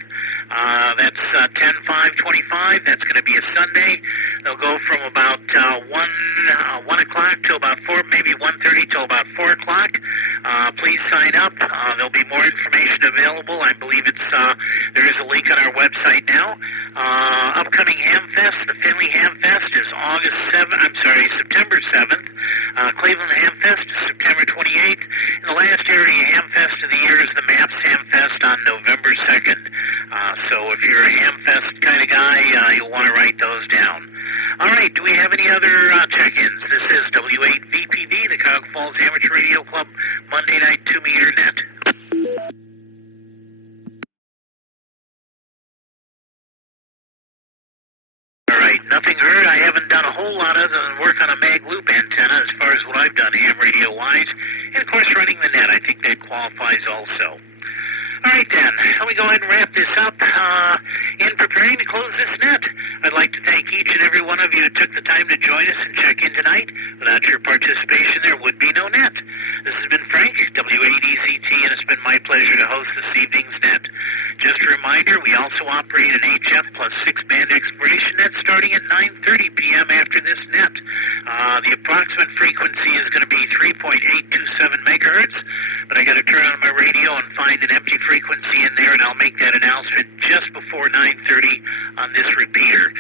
That's 10/5/25. That's going to be a Sunday. They'll go from about 1 o'clock till about 4, maybe 1:30 till about 4 o'clock. please sign up. There'll be more information available. I believe there is a link on our website now. Upcoming Hamfest, the Finley Hamfest is September 7th. Cleveland Hamfest is September 28th. And the last area Hamfest of the year is the MAPS Hamfest on November 2nd. So if you're a Hamfest kind of guy, you'll want to write those down. All right, do we have any other check-ins? This is W8VPV, the Cuyahoga Falls Amateur Radio Club, Monday night 2-meter net. All right, nothing heard. I haven't done a whole lot other than work on a mag loop antenna as far as what I've done ham radio-wise. And, of course, running the net. I think that qualifies also. All right, then. Let me go ahead and wrap this up. In preparing to close this net, I'd like to thank each and every one of you who took the time to join us and check in tonight. Without your participation, there would be no net. This has been Frank, W8EZT, and it's been my pleasure to host this evening's net. Just a reminder, we also operate an HF plus 6-band expiration net starting at 9:30 p.m. after this net. The approximate frequency is going to be 3.827 megahertz, but I got to turn on my radio and find an empty frequency in there, and I'll make that announcement just before 9:30 on this repeater.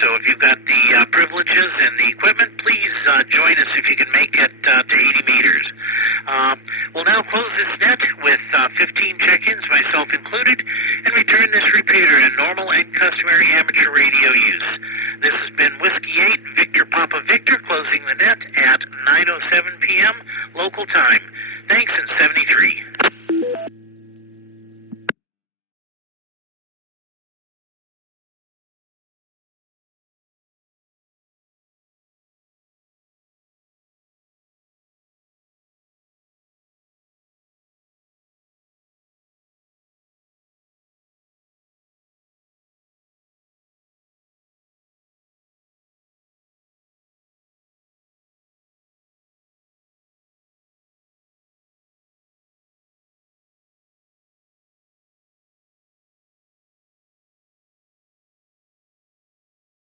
So if you've got the privileges and the equipment, please join us if you can make it to 80 meters. We'll now close this net with 15 check-ins, myself included, and return this repeater in normal and customary amateur radio use. This has been Whiskey 8, Victor Papa Victor, closing the net at 9:07 p.m. local time. Thanks, and 73.